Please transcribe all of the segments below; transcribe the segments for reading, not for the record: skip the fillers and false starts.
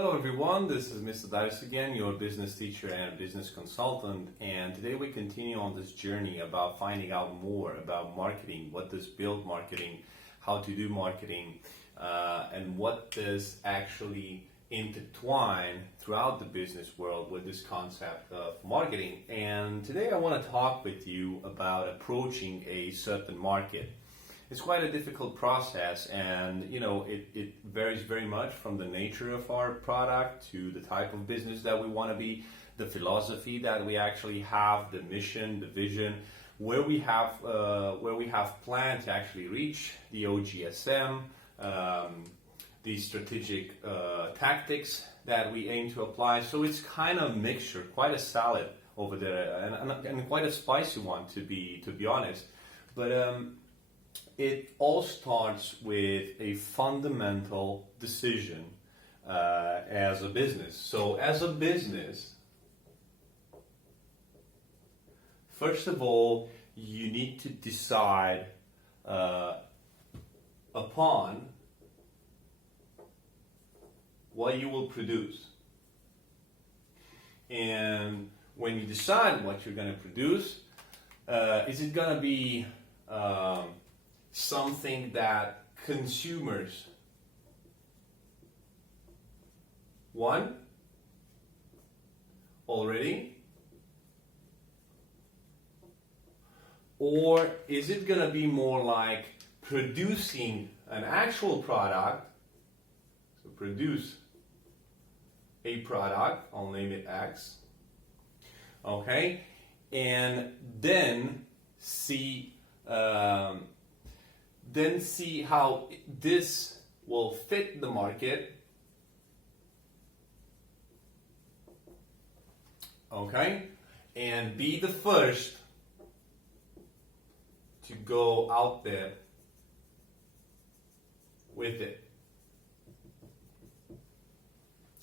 Hello everyone, this is Mr. Darius again, your business teacher and business consultant, and today we continue on this journey about finding out more about marketing, what does build marketing, how to do marketing, and what does actually intertwine throughout the business world with this concept of marketing. And today I want to talk with you about approaching a certain market. It's quite a difficult process, and it varies very much from the nature of our product to the type of business that we want to be, the philosophy that we actually have, the mission, the vision, where we have planned to actually reach the OGSM, the strategic tactics that we aim to apply. So it's kind of a mixture, quite a salad over there, and quite a spicy one to be honest. But it all starts with a fundamental decision as a business. So as a business, first of all, you need to decide upon what you will produce. And when you decide what you're going to produce, is it going to be something that consumers want already? Or is it going to be more like producing an actual product? So produce a product, I'll name it X, okay, and then see how this will fit the market, okay, and be the first to go out there with it.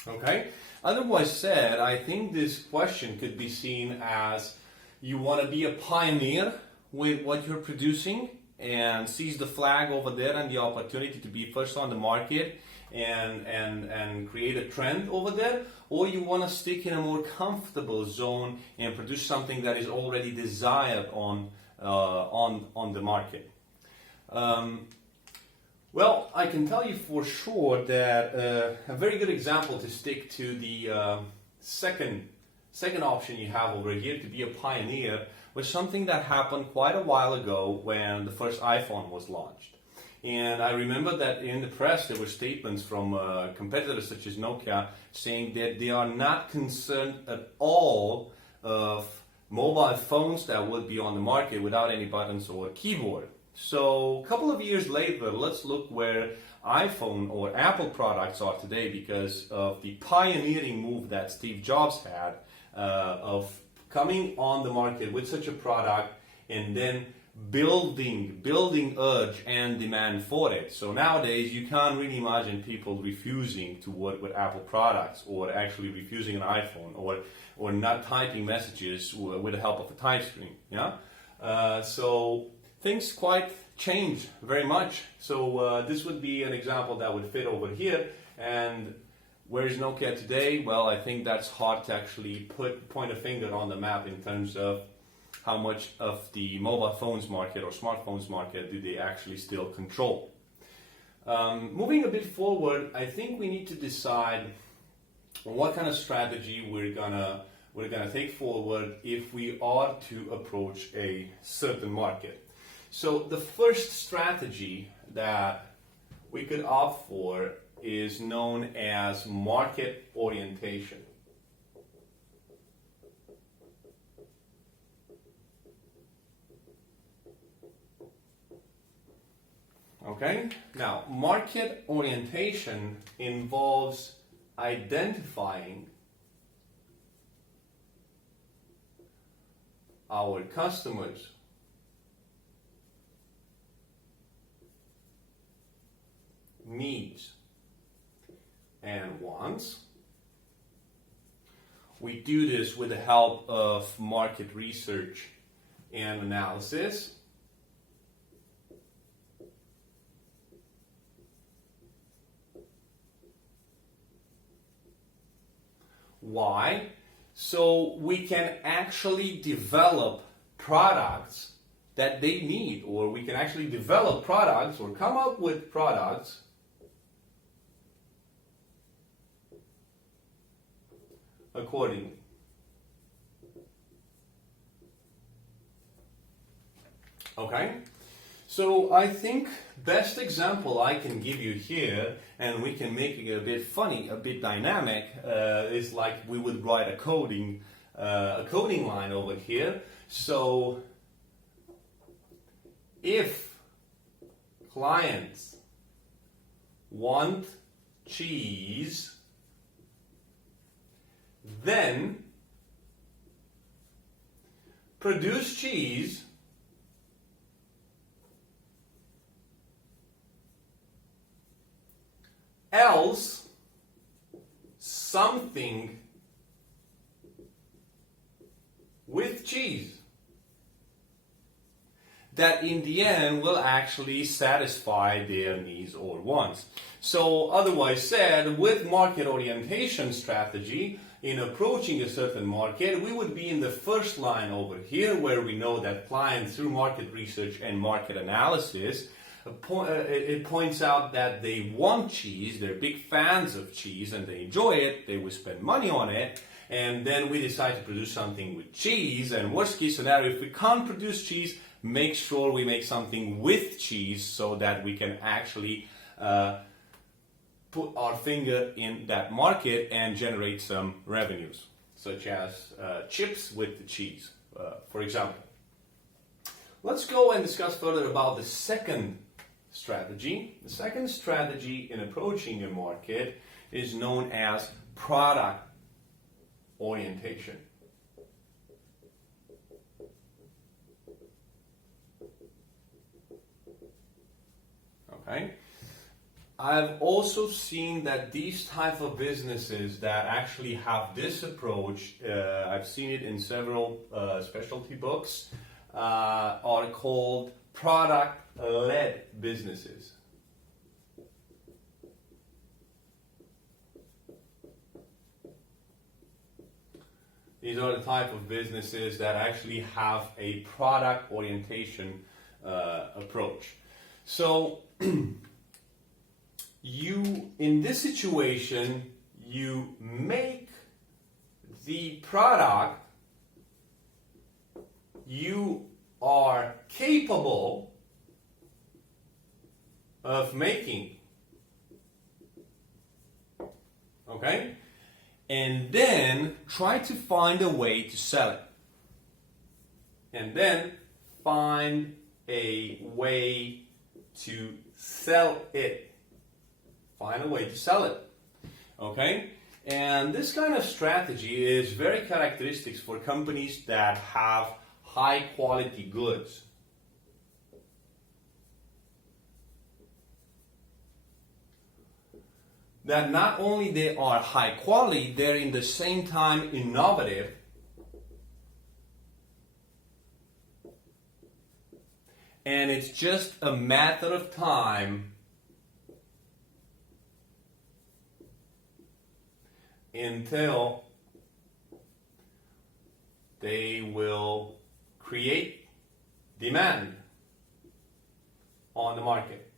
Okay? Otherwise said, I think this question could be seen as you want to be a pioneer with what you're producing and seize the flag over there and the opportunity to be first on the market and create a trend over there, or you want to stick in a more comfortable zone and produce something that is already desired on the market. Well, I can tell you for sure that a very good example to stick to the second option you have over here, to be a pioneer, was something that happened quite a while ago when the first iPhone was launched. And I remember that in the press there were statements from competitors such as Nokia saying that they are not concerned at all of mobile phones that would be on the market without any buttons or keyboard. So a couple of years later, let's look where iPhone or Apple products are today because of the pioneering move that Steve Jobs had of coming on the market with such a product and then building urge and demand for it. So nowadays you can't really imagine people refusing to work with Apple products, or actually refusing an iPhone, or not typing messages with the help of a type screen. So things quite change very much. So this would be an example that would fit over here. And where is Nokia today? Well, I think that's hard to actually point a finger on the map in terms of how much of the mobile phones market or smartphones market do they actually still control. Moving a bit forward, I think we need to decide what kind of strategy we're gonna take forward if we are to approach a certain market. So the first strategy that we could opt for is known as market orientation. Okay? Now, market orientation involves identifying our customers' needs and wants. We do this with the help of market research and analysis. Why? So we can actually develop products that they need, or we can actually develop products or come up with products accordingly. Okay? So I think best example I can give you here, and we can make it a bit funny, a bit dynamic, is like we would write a coding line over here. So if clients want cheese, then produce cheese else something with cheese that in the end will actually satisfy their needs or wants. So otherwise said, with market orientation strategy, in approaching a certain market, we would be in the first line over here where we know that clients through market research and market analysis it points out that they want cheese, they're big fans of cheese and they enjoy it, they will spend money on it, and then we decide to produce something with cheese. And worst case scenario, if we can't produce cheese, make sure we make something with cheese so that we can actually put our finger in that market and generate some revenues, such as chips with the cheese, for example. Let's go and discuss further about the second strategy. The second strategy in approaching a market is known as product orientation. Okay. I've also seen that these type of businesses that actually have this approach, I've seen it in several specialty books, are called product-led businesses. These are the type of businesses that actually have a product orientation approach. So in this situation, you make the product you are capable of making. Okay? And then try to find a way to sell it. And then find a way to sell it. Find a way to sell it. Okay? And this kind of strategy is very characteristic for companies that have high quality goods. That not only they are high quality, they're in the same time innovative. And it's just a matter of time until they will create demand on the market.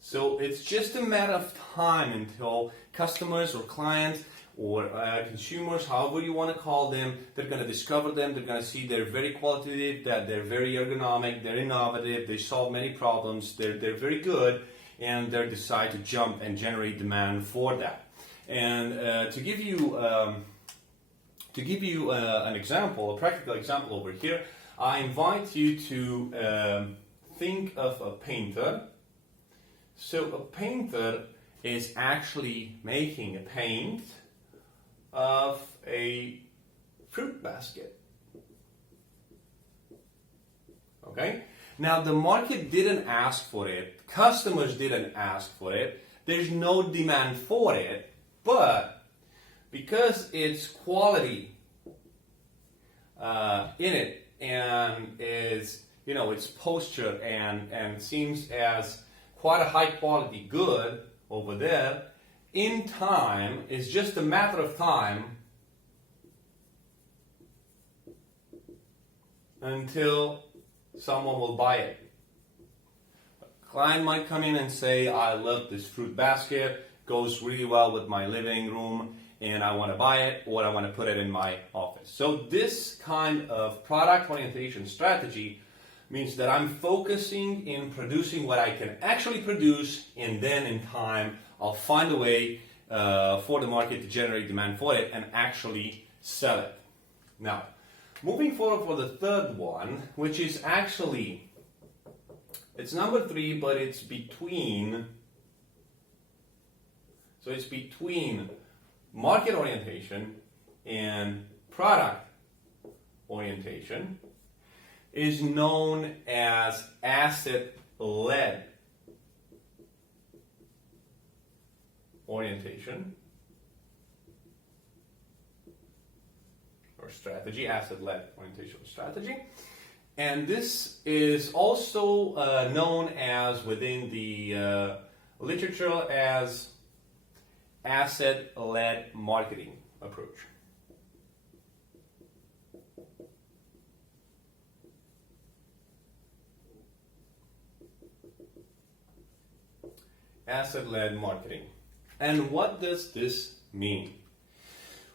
So it's just a matter of time until customers or clients or consumers, however you want to call them, they're going to discover them, they're going to see they're very qualitative, that they're very ergonomic, they're innovative, they solve many problems, they're very good, and they decide to jump and generate demand for that. And to give you an example, a practical example over here, I invite you to think of a painter. So a painter is actually making a paint of a fruit basket. Okay? Now the market didn't ask for it, customers didn't ask for it, there's no demand for it, but because it's quality in it and is, its posture and seems as quite a high quality good over there, in time, it's just a matter of time until someone will buy it. A client might come in and say, I love this fruit basket, goes really well with my living room, and I want to buy it, or I want to put it in my office. So this kind of product orientation strategy means that I'm focusing in producing what I can actually produce, and then in time I'll find a way for the market to generate demand for it and actually sell it. Now, moving forward for the third one, which is actually, it's number 3, but it's between, so it's between market orientation and product orientation, is known as asset-led orientation or strategy, asset-led orientation strategy. And this is also known as within the literature as asset-led marketing approach. Asset-led marketing. And what does this mean?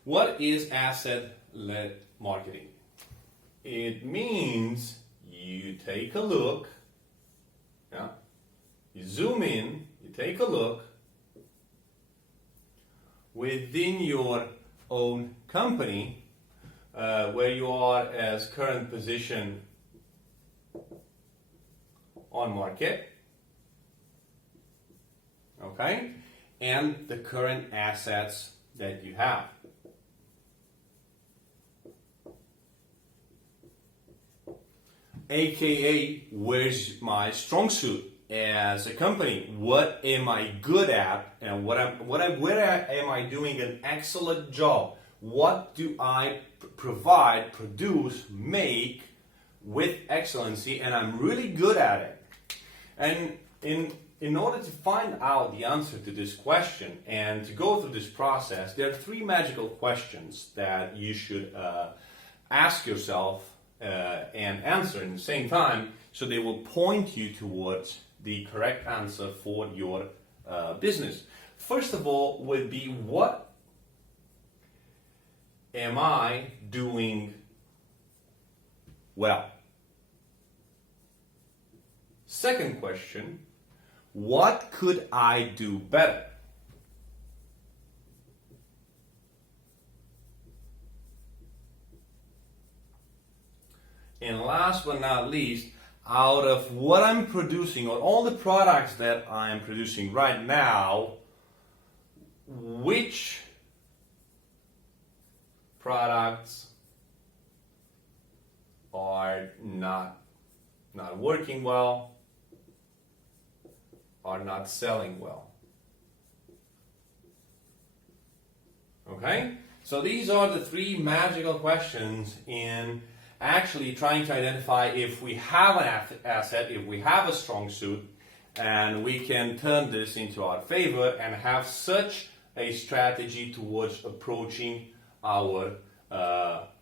What is asset-led marketing? It means you take a look, you zoom in, you take a look within your own company, where you are as current position on market, okay, and the current assets that you have. AKA, where's my strong suit as a company? What am I good at, and where am I doing an excellent job? What do I provide, produce, make with excellency, and I'm really good at it? And in order to find out the answer to this question and to go through this process, there are 3 magical questions that you should ask yourself and answer in the same time, so they will point you towards the correct answer for your business. First of all would be, what am I doing well? Second question, what could I do better? And last but not least, out of what I'm producing, or all the products that I'm producing right now, which products are not working well, are not selling well? Okay? So these are the 3 magical questions in actually trying to identify if we have an asset, if we have a strong suit, and we can turn this into our favor and have such a strategy towards approaching our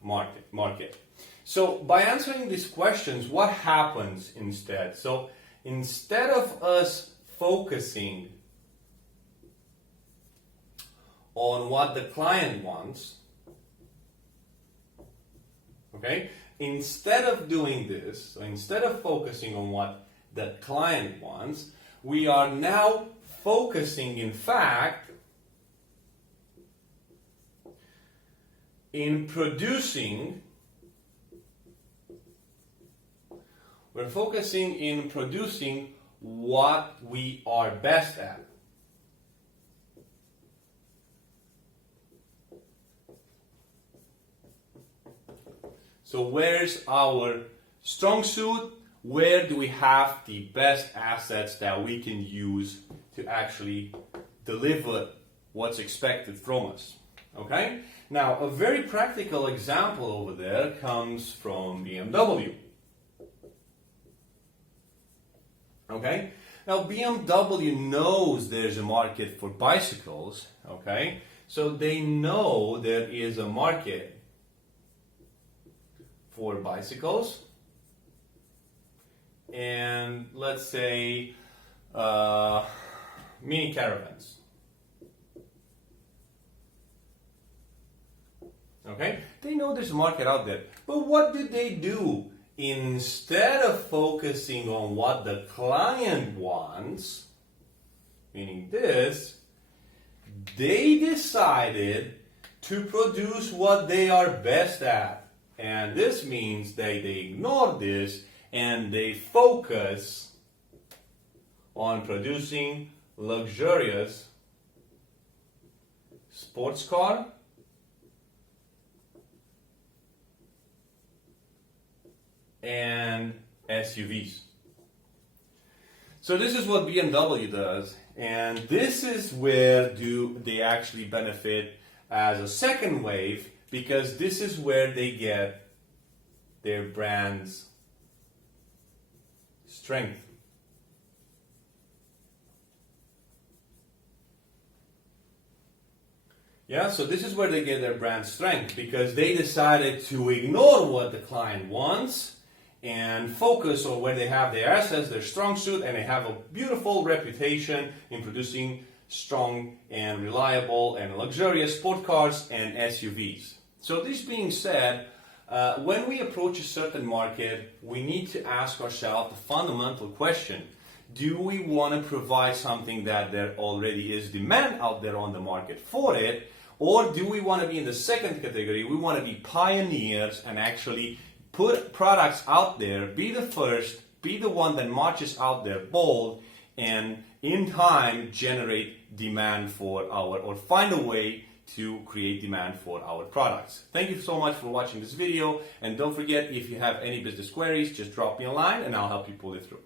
market. So by answering these questions, what happens instead? So instead of us focusing on what the client wants, okay, instead of doing this, so instead of focusing on what the client wants, we are now focusing, in fact, in producing, we're focusing in producing what we are best at. So where's our strong suit? Where do we have the best assets that we can use to actually deliver what's expected from us? Okay? Now, a very practical example over there comes from BMW. Okay? Now BMW knows there's a market for bicycles, okay? So they know there is a market for bicycles, and let's say mini caravans. Okay? They know there's a market out there. But what do? Instead of focusing on what the client wants, meaning this, they decided to produce what they are best at. And this means they ignore this and they focus on producing luxurious sports car and SUVs. So this is what BMW does, and this is where they actually benefit as a second wave, because this is where they get their brand's strength. Yeah, so this is where they get their brand strength, because they decided to ignore what the client wants and focus on where they have their assets, their strong suit, and they have a beautiful reputation in producing strong and reliable and luxurious sport cars and SUVs. So this being said, when we approach a certain market, we need to ask ourselves the fundamental question: do we want to provide something that there already is demand out there on the market for it, or do we want to be in the second category? We want to be pioneers and actually put products out there, be the first, be the one that marches out there bold, and in time generate demand for or find a way to create demand for our products. Thank you so much for watching this video, and don't forget, if you have any business queries, just drop me a line and I'll help you pull it through.